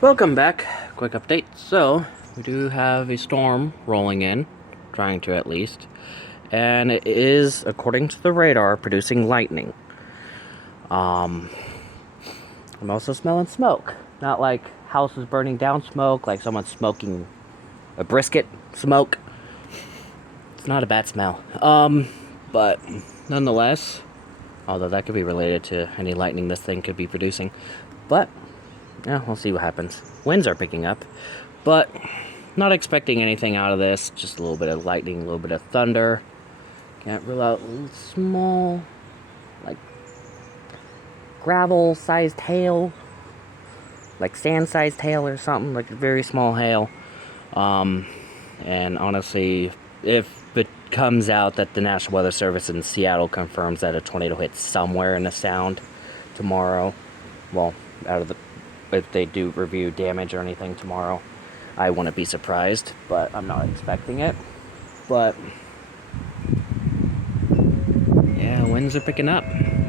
Welcome back. Quick update. So, we do have a storm rolling in, trying to at least, and it is, according to the radar, producing lightning. I'm also smelling smoke. Not like houses burning down smoke, like someone smoking a brisket smoke. It's not a bad smell. But nonetheless, although that could be related to any lightning this thing could be producing, but yeah, we'll see what happens. Winds are picking up, but not expecting anything out of this. Just a little bit of lightning, a little bit of thunder. Can't rule out small, like, gravel-sized hail. Like sand-sized hail or something, like a very small hail. And honestly, if it comes out that the National Weather Service in Seattle confirms that a tornado hit somewhere in the Sound tomorrow, well, if they do review damage or anything tomorrow, I wouldn't be surprised, but I'm not expecting it. But yeah, winds are picking up.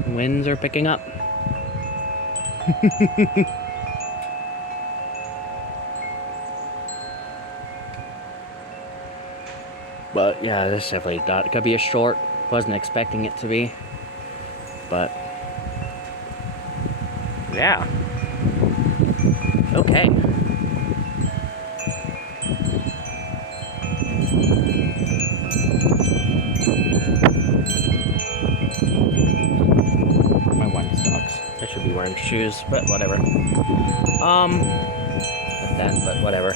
Winds are picking up. But yeah, this definitely thought it could be a short. Wasn't expecting it to be. But yeah. Okay. My one sucks. I should be wearing shoes, but whatever. Like that, but whatever.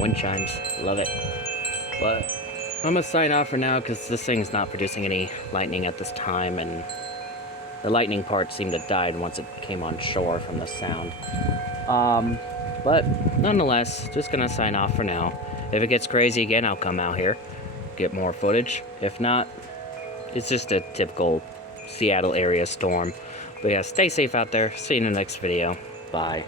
Wind chimes, love it. But I'm gonna sign off for now because this thing's not producing any lightning at this time, and the lightning part seemed to have died once it came on shore from the Sound. But nonetheless, just gonna sign off for now. If it gets crazy again, I'll come out here, get more footage. If not, it's just a typical Seattle area storm. But yeah, stay safe out there. See you in the next video. Bye.